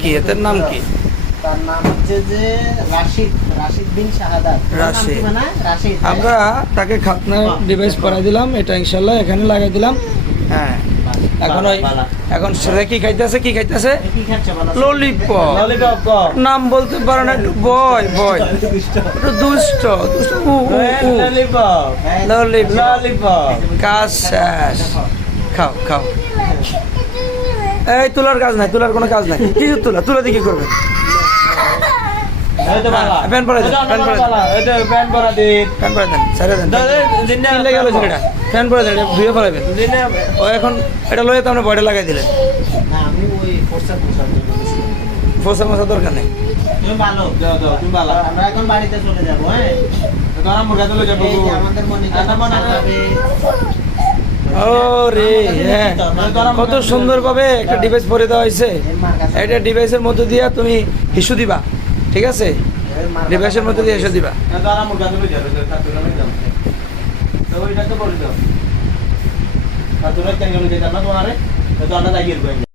কি? এদের নাম কি? তার নাম হচ্ছে যে রাশিদ রাশিদ বিন শাহাদাত। রাশিদ। মানে? রাশিদ হ্যাঁ? আমরা তাকে খাতনা ডিভাইস করাই দিলাম এটা ইনশাল্লাহ এখানে লাগাই দিলাম। হ্যাঁ। এখন ওই এখন সেটা কি খাইতেছে? কি খাইতেছে? ললিপপ নাম বলতে পারে না একটু বয় বয়। একটু দুষ্ট দুষ্ট। ললিপপ হ্যাঁ, ললিপপ কাজ শেষ। খাও খাও। এই তুলার কাজ নাই তুলার কোনো কাজ নাই। কিছু তোলা তুলা দিয়ে কি করবে? হ্যাঁ, প্যান পরা দিন, এটা প্যান পরা দিন। প্যান পরা দিন। ফ্যান পরে দেন ছেড়ে দেন। দাদা, দিনে কি লেগে গেল ছেলেটা। ফ্যান পরে দেন ধুয়ে ফেলাবেন ও এখন এটা লয়ে তো বয়টা লাগাই দিলেন। ফোসা মশা দরকার নেই। হ্যাঁ? আমাদের মনে হয়- কত সুন্দর ভাবে একটা ডিভাইস পরে দেওয়া হয়েছে। একটা ডিভাইসের মধ্যে দিয়ে তুমি হিসু দিবা, ঠিক আছে? ডিভাইসের মধ্যে দিয়ে হিসু দিবা। ওইটা তো বলে দাও তোরা না তোমারে তো আমরা দাগিয়ে